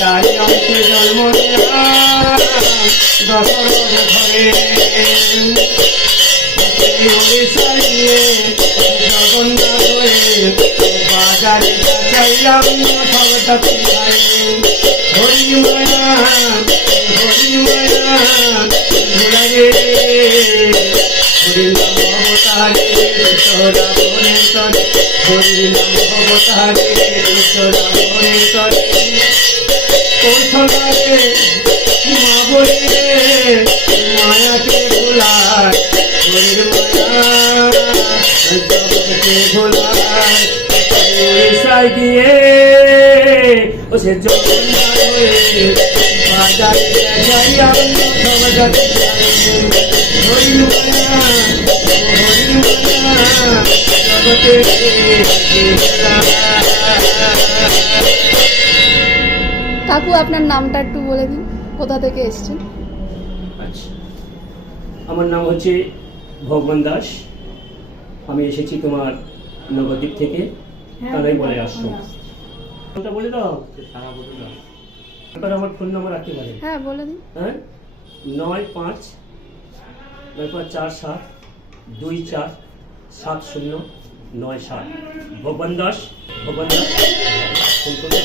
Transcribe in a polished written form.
তারি অংশে জন্ম নিলাম দশরথ ঘরে। উড়িষ্যায় গিয়ে জগন্নাথ হয়ে বাজারে চাইলাম সবটা পিছায়। হরি মায়া ঘোড়ারে হরি নাম অবতারে তোরা বনে তরে। হরি নাম অবতারে তোরা বনে তরে। কৌশলারে মা বলে মায়াকে ভোলায়। হরির মায়া জগৎকে ভোলায়। উড়িষ্যায় গিয়ে ও সে জগন্নাথ হয়ে বাজারে যাইলাম সবটা পিছায়। হরির মায়া জগতে কাকু আপনার নামটা একটু বলে দিন, কোথা থেকে এসেছেন? আচ্ছা, আমার নাম হচ্ছে ভগবান দাস। আমি এসেছি তোমার নবদ্বীপ থেকে। তারাই বলে আসছো ওটা বলে দাও। এবার আমার ফোন নাম্বার রাখতে পারেন। হ্যাঁ বলে দিন। হ্যাঁ, 9547247097। ভগবান দাস ফোন করুন।